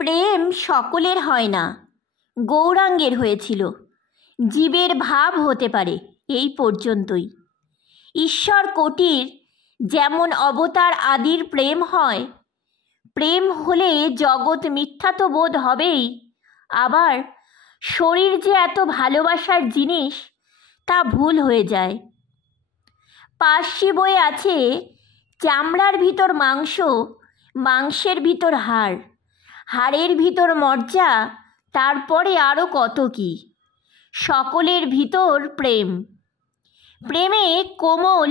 প্রেম সকলের হয় না, গৌরাঙ্গের হয়েছিল। জীবের ভাব হতে পারে, এই পর্যন্তই। ঈশ্বর কোটির যেমন অবতার আদির প্রেম হয়, প্রেম হলে জগৎ মিথ্যা তো বোধ হবেই। আবার শরীর যে এত ভালোবাসার জিনিস তা ভুল হয়ে যায়। পার্সি বই আছে, চামড়ার ভিতর মাংস, মাংসের ভিতর হাড়, হাড়ের ভিতর মজ্জা, তারপরে আরও কত কি। সকলের ভিতর প্রেম। প্রেমে কোমল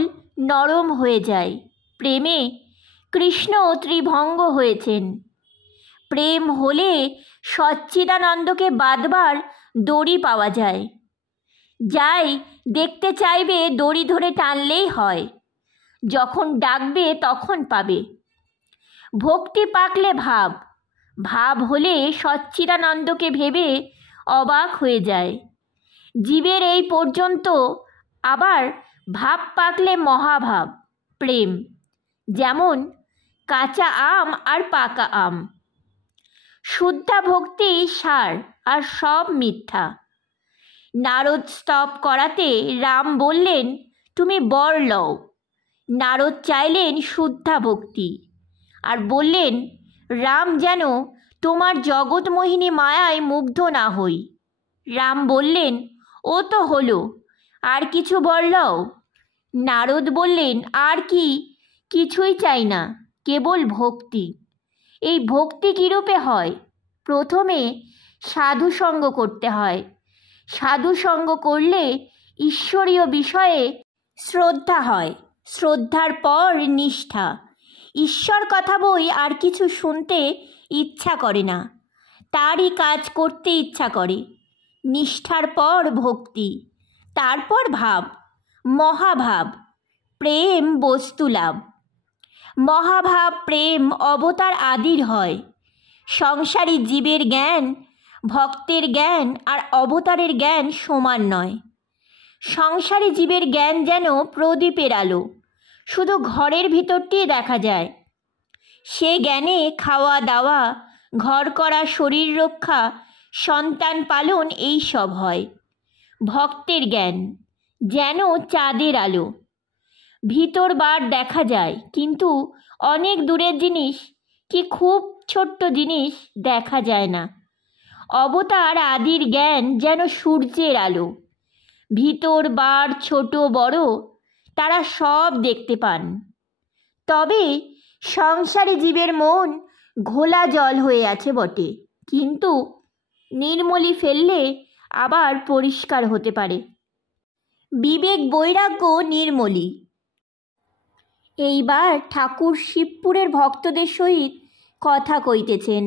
নরম হয়ে যায়। প্রেমে কৃষ্ণ ত্রিভঙ্গ হয়েছেন। প্রেম হলে সচ্চিদানন্দকে বাঁধবার দড়ি পাওয়া যায়। যাই দেখতে চাইবে দড়ি ধরে টানলেই হয়, যখন ডাকবে তখন পাবে। ভক্তি পাকলে ভাব, ভাব হলে সচ্চিদানন্দকে ভেবে অবাক হয়ে যায়। জীবের এই পর্যন্ত, আবার ভাব পাকলে মহাভাব প্রেম। যেমন কাঁচা আম আর পাকা আম। শুদ্ধা ভক্তি সার, আর সব মিথ্যা। নারদ স্তব করাতে রাম বললেন, তুমি বর লও। নারদ চাইলেন শুদ্ধা ভক্তি, আর বললেন, রাম যেন তোমার জগৎমোহিনী মায়ায় মুগ্ধ না হই। রাম বললেন, ও তো হলো, আর কিছু বর লও। নারদ বললেন, আর কি, কিছুই চাই না, কেবল ভক্তি। এই ভক্তি কীরূপে হয়? প্রথমে সাধুসঙ্গ করতে হয়। সাধুসঙ্গ করলে ঈশ্বরীয় বিষয়ে শ্রদ্ধা হয়। শ্রদ্ধার পর নিষ্ঠা। ঈশ্বর কথা বই আর কিছু শুনতে ইচ্ছা করে না, তারই কাজ করতে ইচ্ছা করে। নিষ্ঠার পর ভক্তি, তারপর ভাব, মহাভাব। প্রেম বস্তুলাভ। মহাভাব প্রেম অবতার আদির হয়। সংসারী জীবের জ্ঞান, ভক্তের জ্ঞান আর অবতারের জ্ঞান সমান নয়। সংসারী জীবের জ্ঞান যেন প্রদীপের আলো, শুধু ঘরের ভিতরটি দেখা যায়। সে জ্ঞানে খাওয়া দাওয়া, ঘর করা, শরীর রক্ষা, সন্তান পালন এই সব হয়। ভক্তের জ্ঞান যেন চাঁদের আলো, ভিতর বার দেখা যায়, কিন্তু অনেক দূরের জিনিস কি খুব ছোট্ট জিনিস দেখা যায় না। অবতার আদির জ্ঞান যেন সূর্যের আলো, ভিতর বার ছোট বড় তারা সব দেখতে পান। তবে সংসারী জীবের মন ঘোলা জল হয়ে আছে বটে, কিন্তু নির্মলি ফেললে আবার পরিষ্কার হতে পারে। বিবেক বৈরাগ্য নির্মলি। এইবার ঠাকুর শিবপুরের ভক্তদের সহিত কথা কইতেছেন।